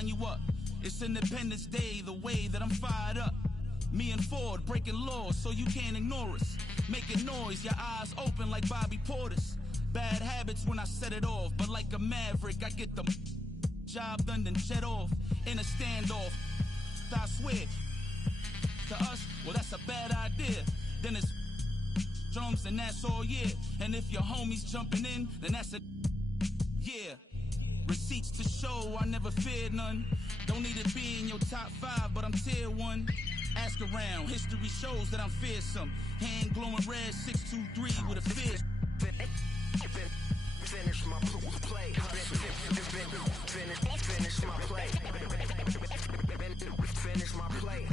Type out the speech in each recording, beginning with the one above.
line you up. It's Independence Day, the way that I'm fired up. Me and Ford breaking laws so you can't ignore us. Making noise, your eyes open like Bobby Portis. Bad habits when I set it off, but like a maverick, I get the job done then jet off. In a standoff, I swear. To us, well that's a bad idea. Then it's drums and that's all year. And if your homies jumping in, then that's a yeah. Receipts to show, I never feared none. Don't need to be in your top 5, but I'm tier 1. Ask around, history shows that I'm fearsome. Hand glowing red, 623 with a fist. Finish my play. Finish my play. Finish my play.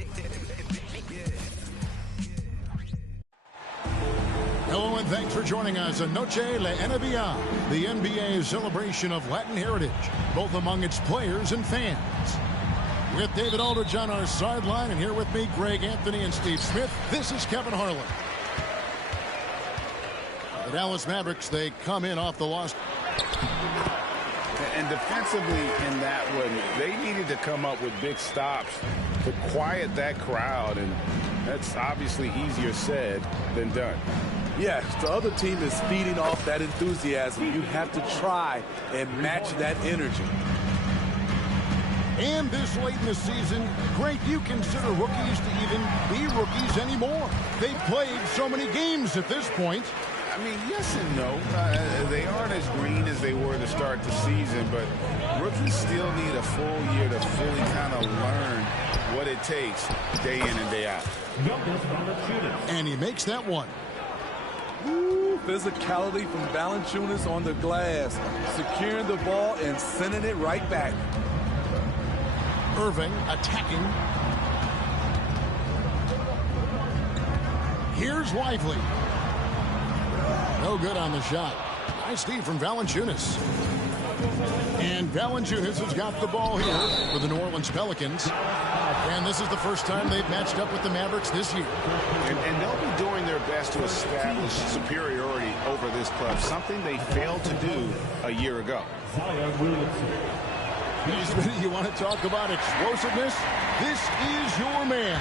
Hello and thanks for joining us on Noche La NBA, the NBA celebration of Latin heritage, both among its players and fans. With David Aldridge on our sideline, and here with me, Greg Anthony and Steve Smith, this is Kevin Harlan. The Dallas Mavericks, they come in off the loss. And defensively in that one, they needed to come up with big stops to quiet that crowd, and that's obviously easier said than done. Yes, the other team is feeding off that enthusiasm. You have to try and match that energy. And this late in the season, Greg, you consider rookies to even be rookies anymore. They've played so many games at this point. I mean, yes and no. They aren't as green as they were to start the season, but rookies still need a full year to fully kind of learn what it takes day in and day out. And he makes that one. Ooh, physicality from Valanciunas on the glass, securing the ball and sending it right back. Irving attacking. Here's Lively. No good on the shot. Nice D from Valanciunas. And Valanciunas has got the ball here for the New Orleans Pelicans. And this is the first time they've matched up with the Mavericks this year. And they'll be doing their best to establish superiority over this club, something they failed to do a year ago. You want to talk about explosiveness? This is your man,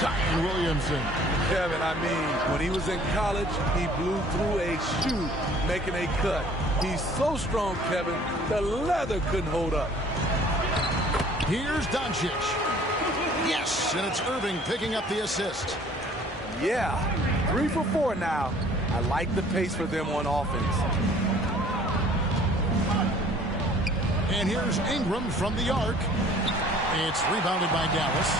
Zion Williamson. Kevin, I mean, when he was in college, he blew through a shoe making a cut. He's so strong, Kevin, the leather couldn't hold up. Here's Doncic. Yes, and it's Irving picking up the assist. Yeah, 3 for 4 now. I like the pace for them on offense. And here's Ingram from the arc. It's rebounded by Dallas.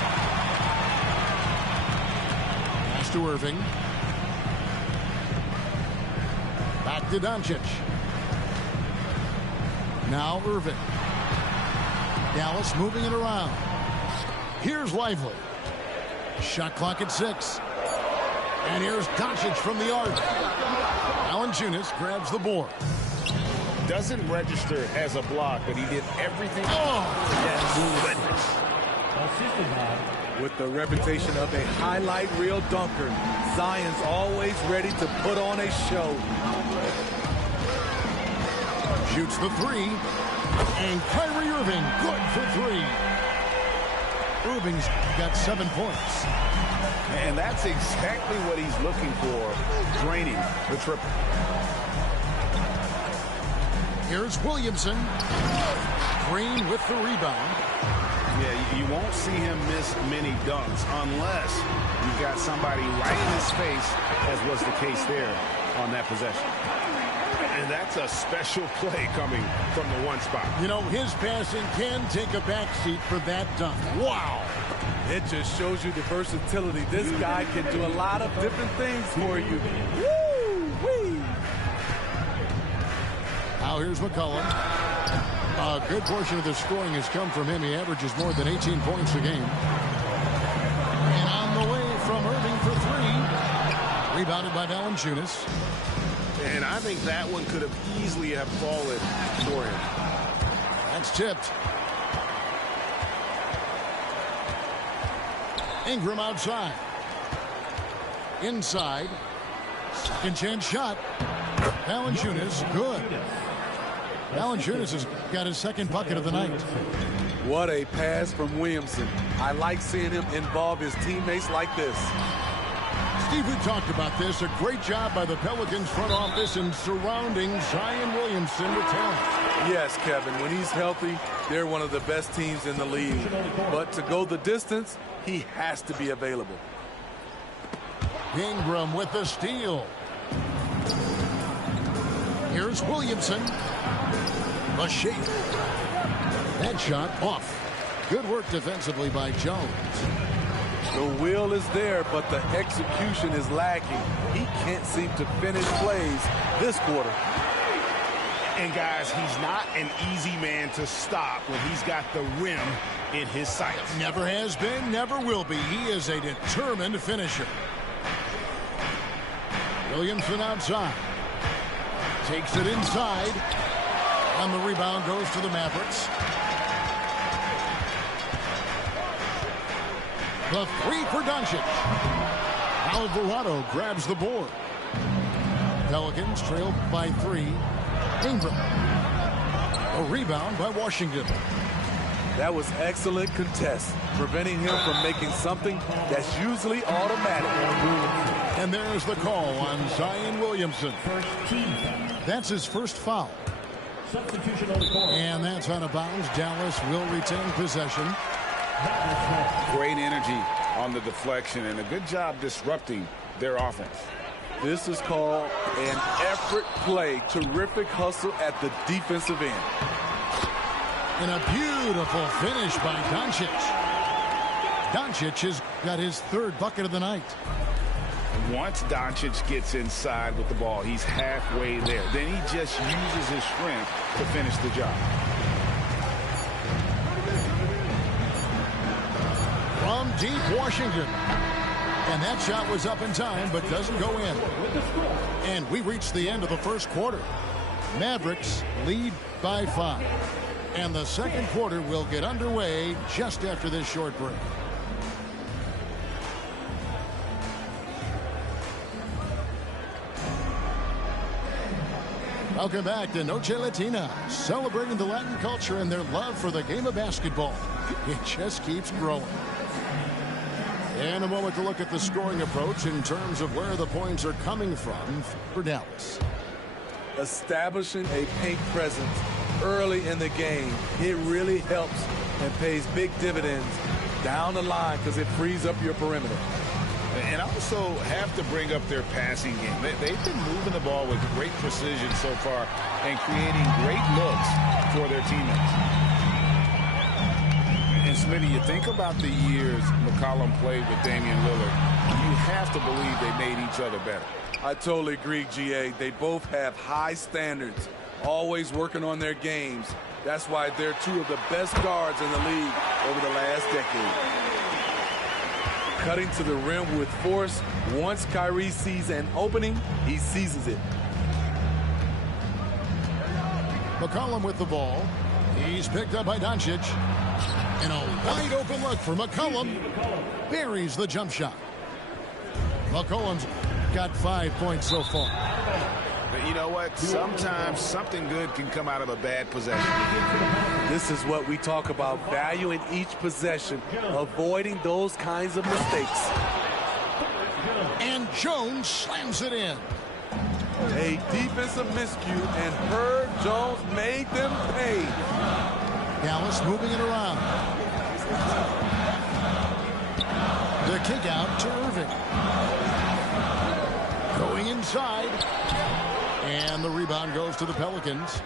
Pass to Irving. Back to Doncic. Now Irving. Dallas moving it around. Here's Lively. Shot clock at 6. And here's Doncic from the arc. Valanciunas grabs the board. Doesn't register as a block, but he did everything. Oh, yes. With the reputation of a highlight reel dunker, Zion's always ready to put on a show. Shoots the 3. And Kyrie Irving, good for 3. Irving's got 7 points. And that's exactly what he's looking for, draining the triple. Here's Williamson. Green with the rebound. Yeah, you won't see him miss many dunks unless you've got somebody right in his face, as was the case there on that possession. And that's a special play coming from the one spot. You know, his passing can take a backseat for that dunk. Wow. It just shows you the versatility. This guy can do a lot of different things for you. Woo-wee. Now here's McCollum. A good portion of the scoring has come from him. He averages more than 18 points a game. And on the way from Irving for 3. Rebounded by Valanciunas. And I think that one could have easily have fallen for him. That's tipped. Ingram outside. Inside. Second chance shot. Valanciunas, good. Valanciunas has got his second bucket of the night. What a pass from Williamson. I like seeing him involve his teammates like this. Steve, we talked about this. A great job by the Pelicans front office in surrounding Zion Williamson with talent. Yes, Kevin, when he's healthy, they're one of the best teams in the league. But to go the distance, he has to be available. Ingram with the steal. Here's Williamson. A shake. That shot off. Good work defensively by Jones. The will is there, but the execution is lacking. He can't seem to finish plays this quarter. And guys, he's not an easy man to stop when he's got the rim in his sights. Never has been, never will be. He is a determined finisher. Williamson outside. Takes it inside. And the rebound goes to the Mavericks. The three for Doncic. Alvarado grabs the board. Pelicans trail by 3. Ingram. A rebound by Washington. That was excellent contest, preventing him from making something that's usually automatic. And there's the call on Zion Williamson. That's his first foul. And that's out of bounds. Dallas will retain possession. Great energy on the deflection and a good job disrupting their offense. This is called an effort play. Terrific hustle at the defensive end. And a beautiful finish by Doncic. Doncic has got his 3rd bucket of the night. Once Doncic gets inside with the ball, he's halfway there. Then he just uses his strength to finish the job. From deep Washington. And that shot was up in time, but doesn't go in. And we reached the end of the first quarter. Mavericks lead by 5. And the second quarter will get underway just after this short break. Welcome back to Noche Latina, celebrating the Latin culture and their love for the game of basketball. It just keeps growing. And a moment to look at the scoring approach in terms of where the points are coming from for Dallas. Establishing a paint presence early in the game, it really helps and pays big dividends down the line because it frees up your perimeter. And also have to bring up their passing game. They've been moving the ball with great precision so far and creating great looks for their teammates. And Smitty, you think about the years McCollum played with Damian Lillard, you have to believe they made each other better. I totally agree, GA. They both have high standards, always working on their games. That's why they're 2 of the best guards in the league over the last decade. Cutting to the rim with force. Once Kyrie sees an opening, he seizes it. McCollum with the ball. He's picked up by Doncic. And a wide open look for McCollum. Buries the jump shot. McCollum's got 5 points so far. But you know what? Sometimes something good can come out of a bad possession. This is what we talk about, valuing each possession, avoiding those kinds of mistakes. And Jones slams it in. A defensive miscue, and Herb Jones made them pay. Dallas moving it around. The kick out to Irving. Going inside. And the rebound goes to the Pelicans.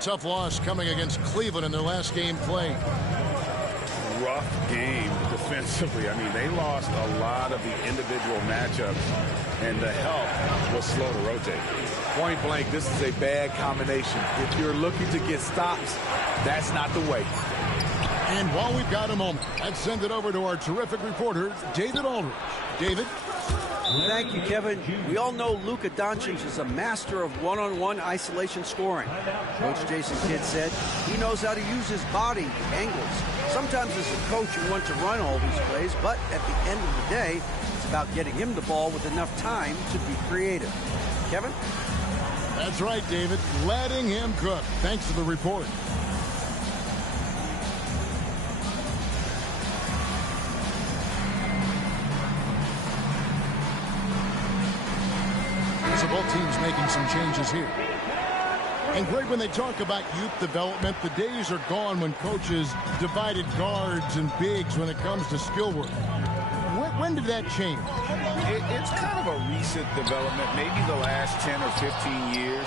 Tough loss coming against Cleveland in their last game played. Rough game defensively. I mean, they lost a lot of the individual matchups, and the help was slow to rotate. Point blank, this is a bad combination. If you're looking to get stops, that's not the way. And while we've got a moment, let's send it over to our terrific reporter, David Aldridge. David? Thank you, Kevin. We all know Luka Doncic is a master of one-on-one isolation scoring. Coach Jason Kidd said he knows how to use his body, angles. Sometimes as a coach you want to run all these plays, but at the end of the day, it's about getting him the ball with enough time to be creative. Kevin? That's right, David. Letting him cook. Thanks for the report. making some changes here. And Greg, when they talk about youth development, the days are gone when coaches divided guards and bigs when it comes to skill work. When did that change? It's kind of a recent development, maybe the last 10 or 15 years,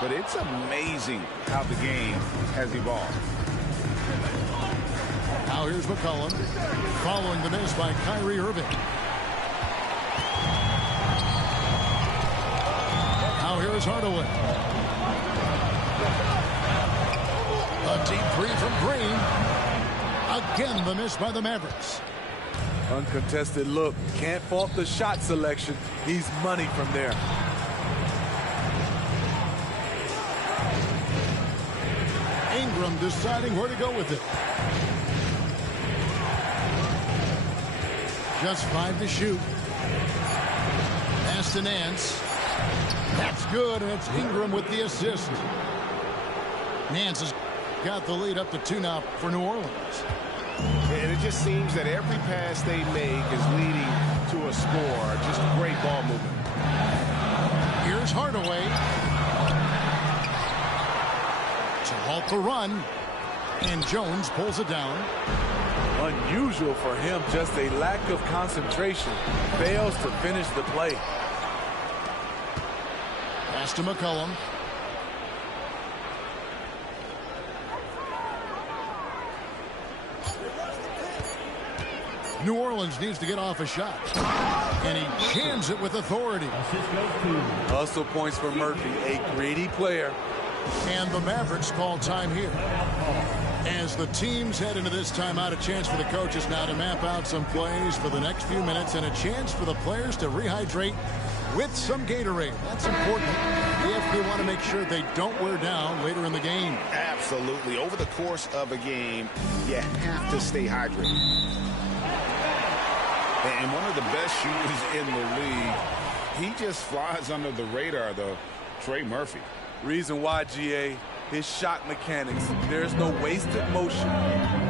but it's amazing how the game has evolved. Now here's McCollum, following the miss by Kyrie Irving. Now here's Hardaway. A deep three from Green. Again, the miss by the Mavericks. Uncontested look. Can't fault the shot selection. He's money from there. Ingram deciding where to go with it. Just 5 to shoot. Pass to Nance. That's good, and it's Ingram with the assist. Nance has got the lead up to 2 now for New Orleans. And it just seems that every pass they make is leading to a score. Just great ball movement. Here's Hardaway to halt the run, and Jones pulls it down. Unusual for him, just a lack of concentration. Fails to finish the play. Pass to McCollum. New Orleans needs to get off a shot. And he jams it with authority. Hustle points for Murphy, a greedy player. And the Mavericks call time here. As the teams head into this timeout, a chance for the coaches now to map out some plays for the next few minutes and a chance for the players to rehydrate with some Gatorade. That's important if they want to make sure they don't wear down later in the game. Absolutely. Over the course of a game, you have to stay hydrated. And one of the best shooters in the league, he just flies under the radar, though, Trey Murphy. Reason why, GA, his shot mechanics. There's no wasted motion.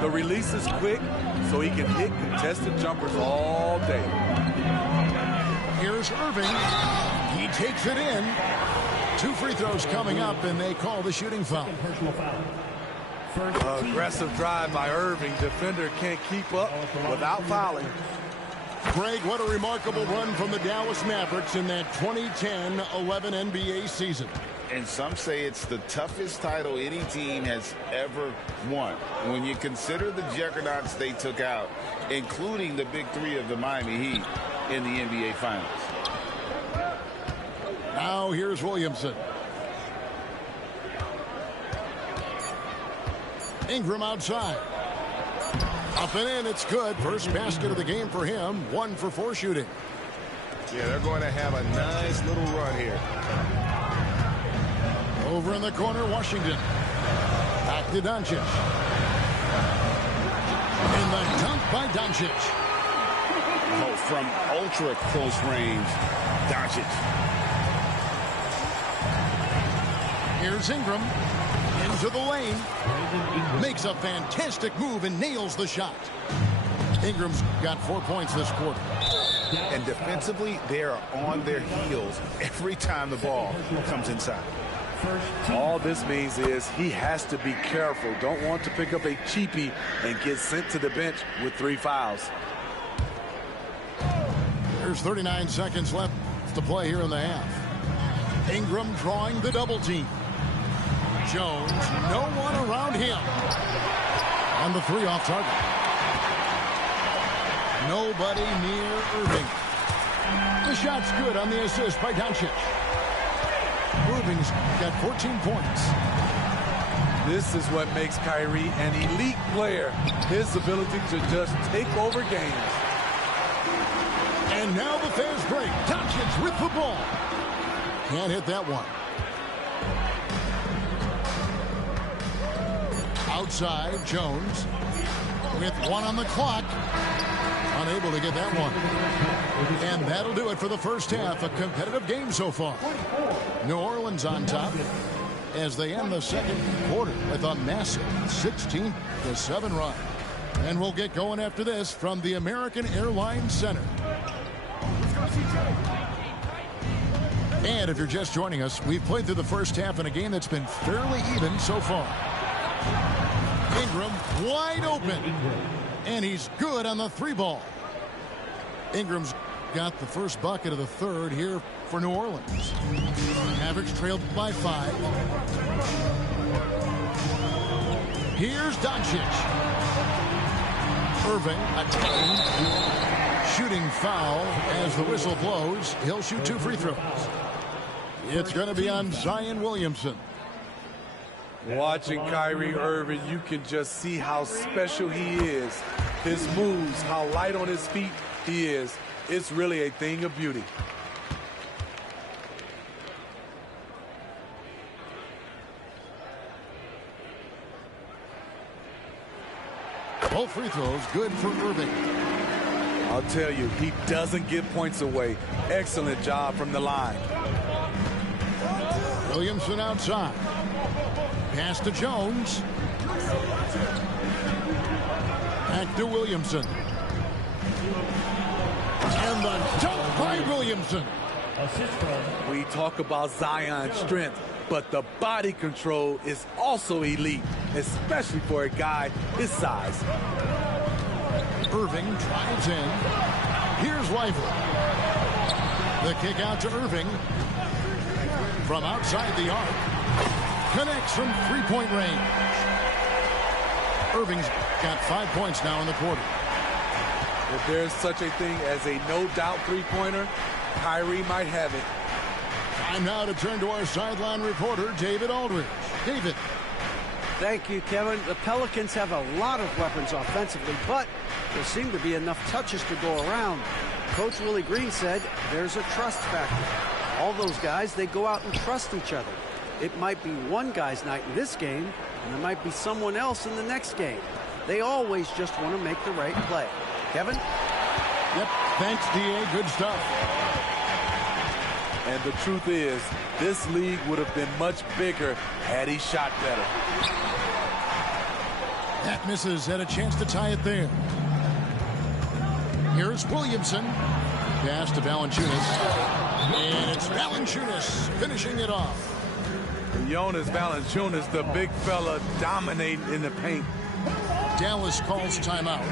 The release is quick, so he can hit contested jumpers all day. Here's Irving. He takes it in. 2 free throws coming up, and they call the shooting foul. Aggressive drive by Irving. Defender can't keep up without fouling. Greg, what a remarkable run from the Dallas Mavericks in that 2010-11 NBA season. And some say it's the toughest title any team has ever won. When you consider the juggernauts they took out, including the big 3 of the Miami Heat in the NBA Finals. Now here's Williamson. Ingram outside. Up and in, it's good. First basket of the game for him. 1 for 4 shooting. Yeah, they're going to have a nice little run here. Over in the corner, Washington. Back to Doncic. And the dunk by Doncic. Oh, from ultra close range, Doncic. Here's Ingram. Into the lane. Makes a fantastic move and nails the shot. Ingram's got 4 points this quarter. And defensively, they are on their heels every time the ball comes inside. All this means is he has to be careful. Don't want to pick up a cheapie and get sent to the bench with 3 fouls. There's 39 seconds left to play here in the half. Ingram drawing the double team. Jones, no one around him. On the 3 off target. Nobody near Irving. The shot's good on the assist by Doncic. Irving's got 14 points. This is what makes Kyrie an elite player. His ability to just take over games. And now the fast break. Doncic with the ball. Can't hit that one. Outside, Jones with 1 on the clock. Unable to get that one. And that'll do it for the first half. A competitive game so far. New Orleans on top as they end the second quarter with a massive 16-7 run. And we'll get going after this from the American Airlines Center. And if you're just joining us, we've played through the first half in a game that's been fairly even so far. Ingram wide open. And he's good on the 3-ball. Ingram's got the first bucket of the third here for New Orleans. Mavericks trailed by 5. Here's Doncic. Irving attacking. Shooting foul as the whistle blows. He'll shoot 2 free throws. It's going to be on Zion Williamson. Watching Kyrie Irving, you can just see how special he is. His moves, how light on his feet he is. It's really a thing of beauty. Both free throws good for Irving. I'll tell you, he doesn't give points away. Excellent job from the line. Williamson outside. Pass to Jones. Back to Williamson. And the dunk by Williamson. We talk about Zion's strength, but the body control is also elite, especially for a guy his size. Irving drives in. Here's Lively. The kick out to Irving. From outside the arc. Connects from 3-point range. Irving's got 5 points now in the quarter. If there's such a thing as a no-doubt three-pointer, Kyrie might have it. Time now to turn to our sideline reporter, David Aldridge. David. Thank you, Kevin. The Pelicans have a lot of weapons offensively, but there seem to be enough touches to go around. Coach Willie Green said there's a trust factor. All those guys, they go out and trust each other. It might be one guy's night in this game, and there might be someone else in the next game. They always just want to make the right play. Kevin? Yep, thanks, D.A. Good stuff. And the truth is, this league would have been much bigger had he shot better. That misses, had a chance to tie it there. Here's Williamson. Pass to Valanciunas. And it's Valanciunas finishing it off. Jonas Valanciunas, the big fella, dominating in the paint. Dallas calls timeout.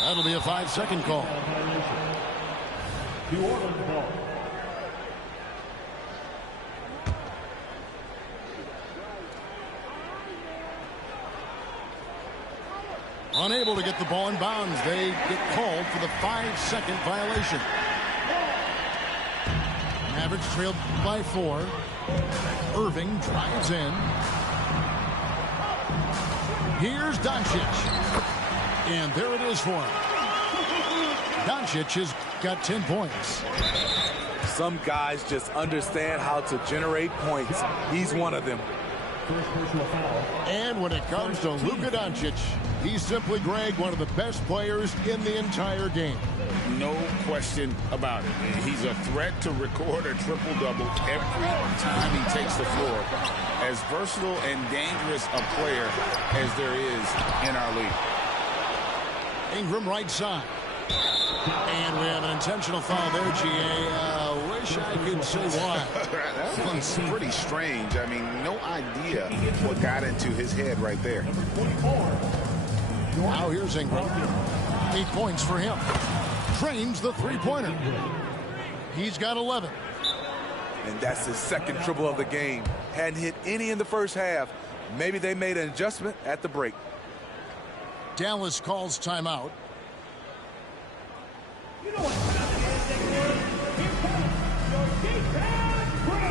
That'll be a 5-second call. New Orleans ball. Unable to get the ball in bounds. They get called for the 5-second violation. Mavericks trailed by 4. Irving drives in. Here's Doncic. And there it is for him. Doncic has got 10 points. Some guys just understand how to generate points. He's one of them. First personal foul. And when it comes to Luka Doncic, he's simply, Greg, one of the best players in the entire game. No question about it. He's a threat to record a triple-double every time he takes the floor. As versatile and dangerous a player as there is in our league. Ingram right side. And we have an intentional foul there, G.A. Wish I could say why. That one's pretty strange. I mean, no idea what got into his head right there. Now here's Ingram. 8 points for him. Trains the three-pointer. He's got 11. And that's his second triple of the game. Hadn't hit any in the first half. Maybe they made an adjustment at the break. Dallas calls timeout. You know what time it is, Inglewood? Here comes your defense crew.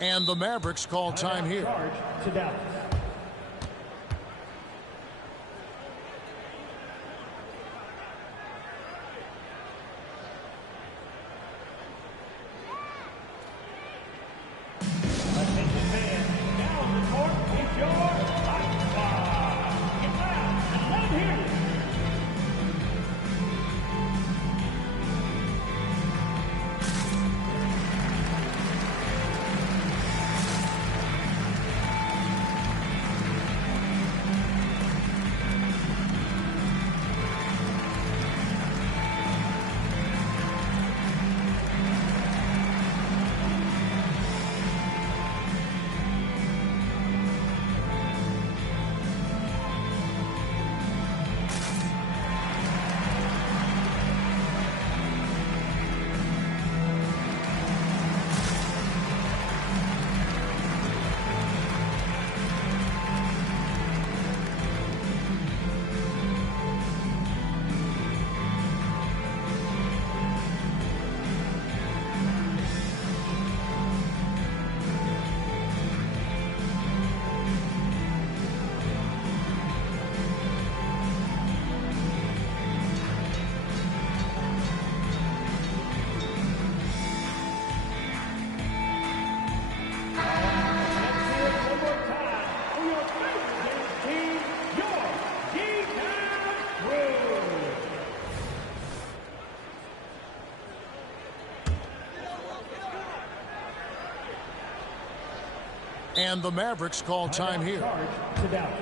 And the Mavericks call time here. Charge to Dallas. Attention fans, now on the court is your Light Squad. Get loud and let them hear you. And the Mavericks call time here. Charge to Dallas.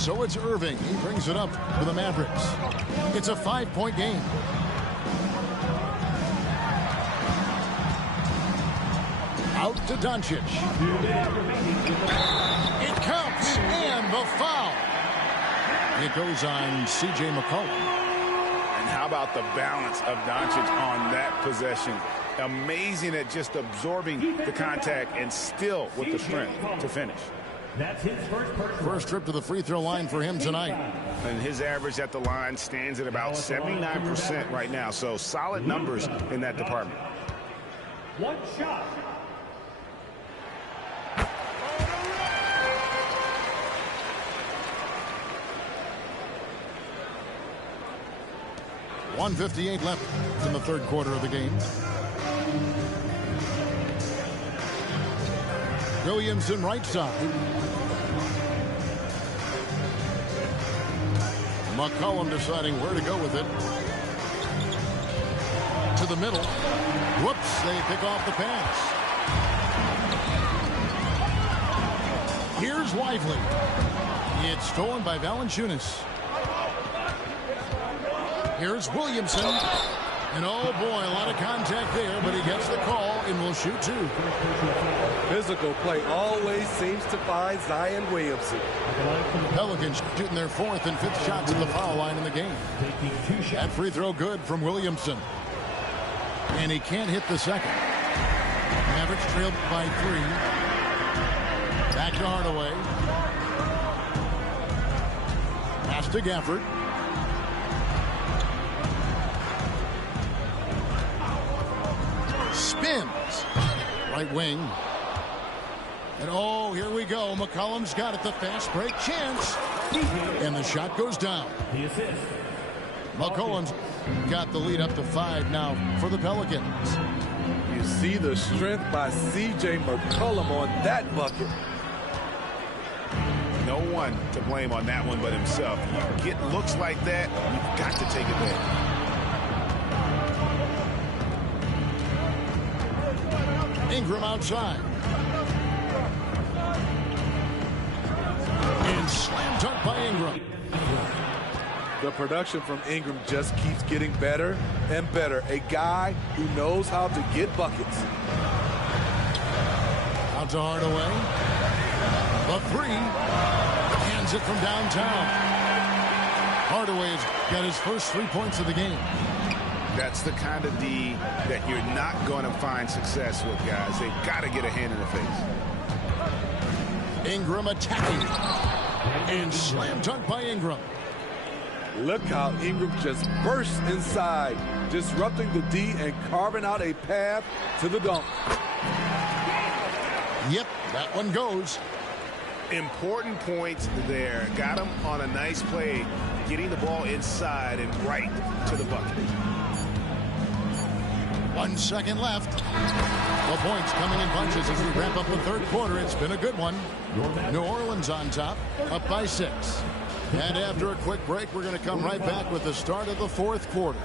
so it's Irving. He brings it up for the Mavericks. It's a 5-point game. Out to Doncic. It counts, and the foul. It goes on C.J. McCollum. And how about the balance of Doncic on that possession? Amazing at just absorbing the contact and still with the strength to finish. That's his first trip to the free throw line for him tonight. And his average at the line stands at about 79% right now. So solid numbers in that department. One shot. .158 left in the third quarter of the game. Williamson right side. McCollum deciding where to go with it. To the middle. Whoops, they pick off the pass. Here's Lively. It's stolen by Valanciunas. Here's Williamson. And oh boy, a lot of contact there, but he gets the call and will shoot two. Physical play always seems to find Zion Williamson. Pelicans shooting their fourth and fifth shots at the foul line in the game. That free throw good from Williamson. And he can't hit the second. Mavericks trailed by 3. Back to Hardaway. Pass to Gafford. Spins. Right wing. And oh, here we go. McCollum's got it. The fast break chance. And the shot goes down. The assist. McCollum's got the lead up to 5 now for the Pelicans. You see the strength by C.J. McCollum on that bucket. No one to blame on that one but himself. You get looks like that, you've got to take advantage. Ingram outside. And slam dunk by Ingram. The production from Ingram just keeps getting better and better. A guy who knows how to get buckets. Out to Hardaway. The 3. Hands it from downtown. Hardaway's got his first 3 points of the game. That's the kind of D that you're not going to find success with, guys. They've got to get a hand in the face. Ingram attacking. And slam dunk by Ingram. Look how Ingram just bursts inside, disrupting the D and carving out a path to the dunk. Yep, that one goes. Important points there. Got him on a nice play, getting the ball inside and right to the bucket. 1 second left. The points coming in bunches as we wrap up the third quarter. It's been a good one. New Orleans on top, up by 6. And after a quick break, we're going to come right back with the start of the fourth quarter.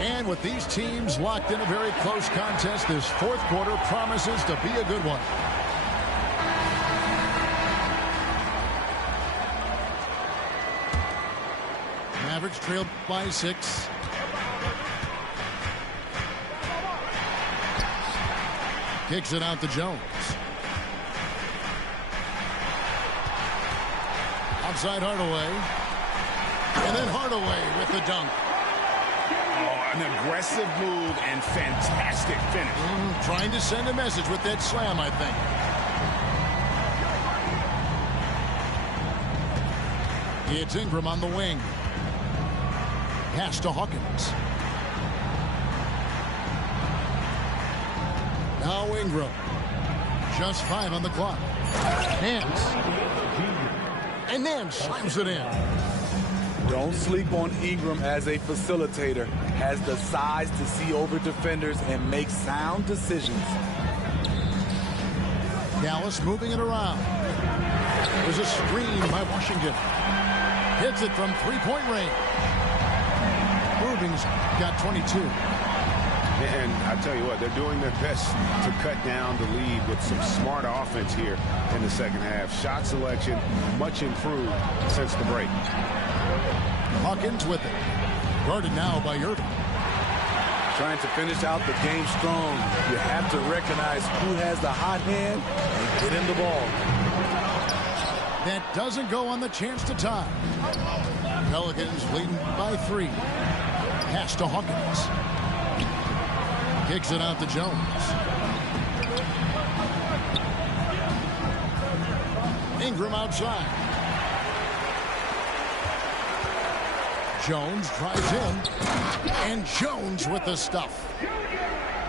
And with these teams locked in a very close contest, this fourth quarter promises to be a good one. Mavericks trailed by 6. Kicks it out to Jones. Outside Hardaway. And then Hardaway with the dunk. Oh, an aggressive move and fantastic finish. Trying to send a message with that slam, I think. It's Ingram on the wing. Pass to Hawkins. Now Ingram. Just 5 on the clock. Nance. And Nance slams it in. Don't sleep on Ingram as a facilitator. Has the size to see over defenders and make sound decisions. Dallas moving it around. There's a screen by Washington. Hits it from 3-point range. Rubin's got 22. And I tell you what, they're doing their best to cut down the lead with some smart offense here in the second half. Shot selection much improved since the break. Hawkins with it. Guarded now by Irving. Trying to finish out the game strong. You have to recognize who has the hot hand and get him the ball. That doesn't go on the chance to tie. Pelicans leading by 3. Pass to Hawkins. Kicks it out to Jones. Ingram outside. Jones drives in. And Jones with the stuff.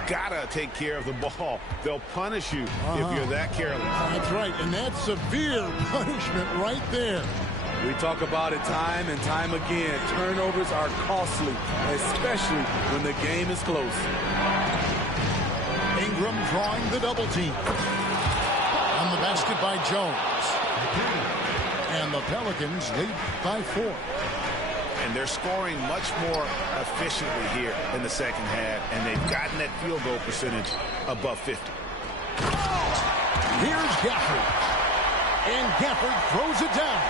Gotta take care of the ball. They'll punish you if you're that careless. That's right, and that's severe punishment right there. We talk about it time and time again. Turnovers are costly, especially when the game is close. Ingram drawing the double team. On the basket by Jones. And the Pelicans lead by 4. And they're scoring much more efficiently here in the second half, and they've gotten that field goal percentage above 50. Here's Gafford. And Gafford throws it down.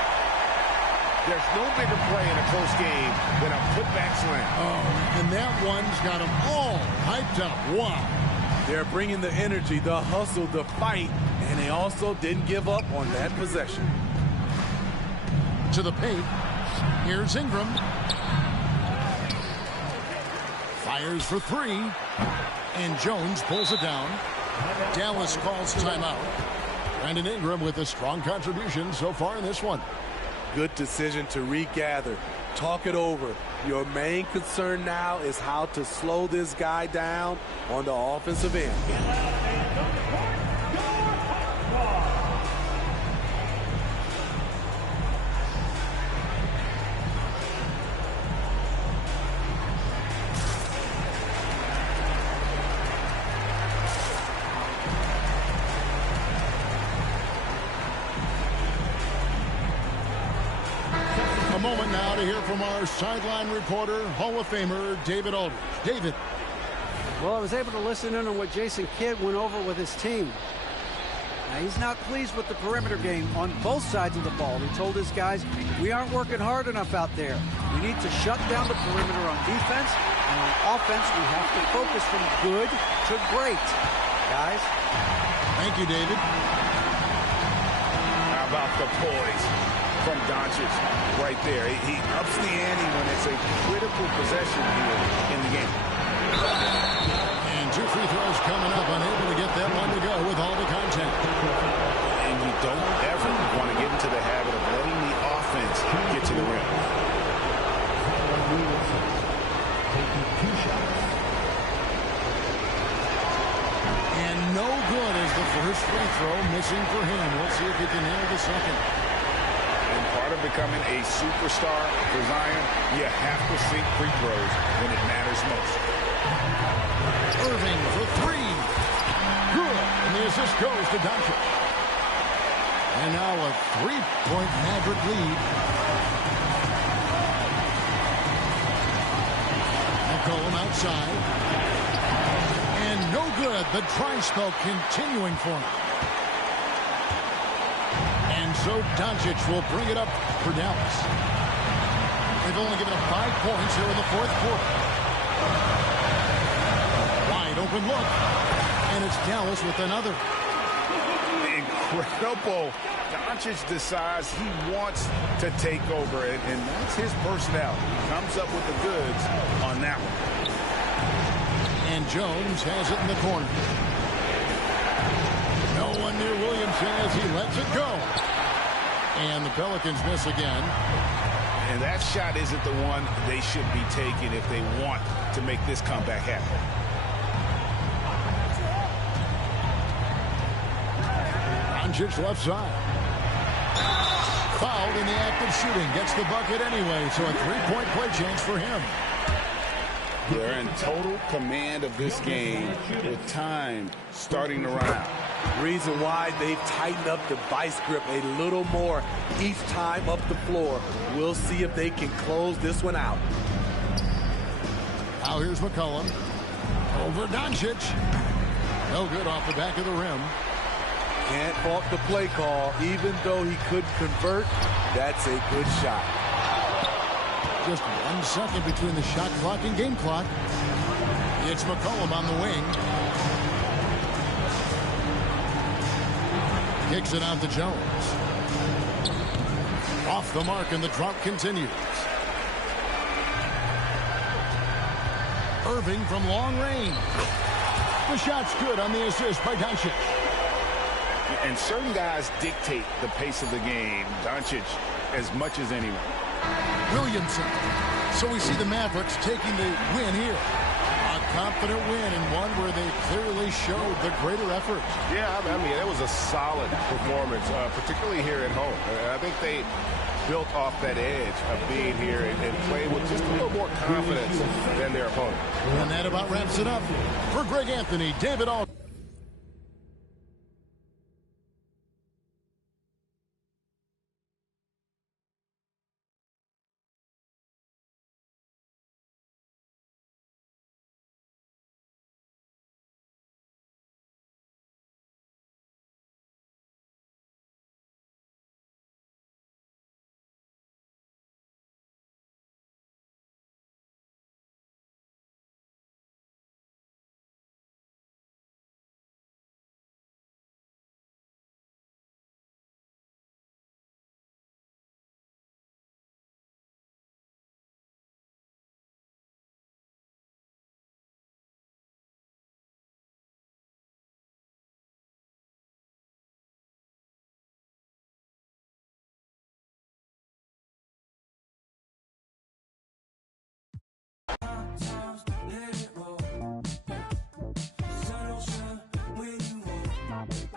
There's no bigger play in a close game than a putback slam. Oh, and that one's got them all hyped up. Wow. They're bringing the energy, the hustle, the fight, and they also didn't give up on that possession. To the paint. Here's Ingram. Fires for 3. And Jones pulls it down. Dallas calls timeout. Brandon Ingram with a strong contribution so far in this one. Good decision to regather. Talk it over. Your main concern now is how to slow this guy down on the offensive end. A moment now to hear from our sideline reporter, Hall of Famer David Aldridge. David. Well, I was able to listen in on what Jason Kidd went over with his team. Now, he's not pleased with the perimeter game on both sides of the ball. He told his guys, we aren't working hard enough out there. We need to shut down the perimeter on defense, and on offense, we have to focus from good to great. Guys. Thank you, David. How about the poise from Doncic right there? He ups the ante when it's a critical possession here in the game. And 2 free throws coming up, unable to get that one to go with all the contact. And you don't ever want to get into the habit of letting the offense get to the rim. And no good as the first free throw missing for him. We'll see if he can handle the second. And part of becoming a superstar for Zion, you have to sink free throws when it matters most. Irving for 3. Good. And the assist goes to Doncic. And now a 3-point Maverick lead. McCollum outside. And no good. The dry spell continuing for him. And so Doncic will bring it up for Dallas. They've only given up 5 points here in the fourth quarter. Wide open look. And it's Dallas with another. Incredible. Doncic decides he wants to take over it, and that's his personality. He comes up with the goods on that one. And Jones has it in the corner. No one near Williamson as he lets it go. And the Pelicans miss again. And that shot isn't the one they should be taking if they want to make this comeback happen. Doncic left side. Fouled in the act of shooting. Gets the bucket anyway, so a 3-point play chance for him. They're in total command of this game with time starting to run out. Reason why they've tightened up the vice grip a little more each time up the floor. We'll see if they can close this one out. Now here's McCollum. Over Doncic. No good off the back of the rim. Can't fault the play call. Even though he couldn't convert, that's a good shot. Just 1 second between the shot clock and game clock. It's McCollum on the wing. Kicks it out to Jones. Off the mark, and the drought continues. Irving from long range. The shot's good on the assist by Doncic. And certain guys dictate the pace of the game. Doncic as much as anyone. Williamson. So we see the Mavericks taking the win here. A confident win, and one where they clearly showed the greater effort. Yeah, I mean, it was a solid performance, particularly here at home. I think they built off that edge of being here and played with just a little more confidence than their opponent. And that about wraps it up. For Greg Anthony, David Aldridge. Let it roll. Sun don't shine when you roll.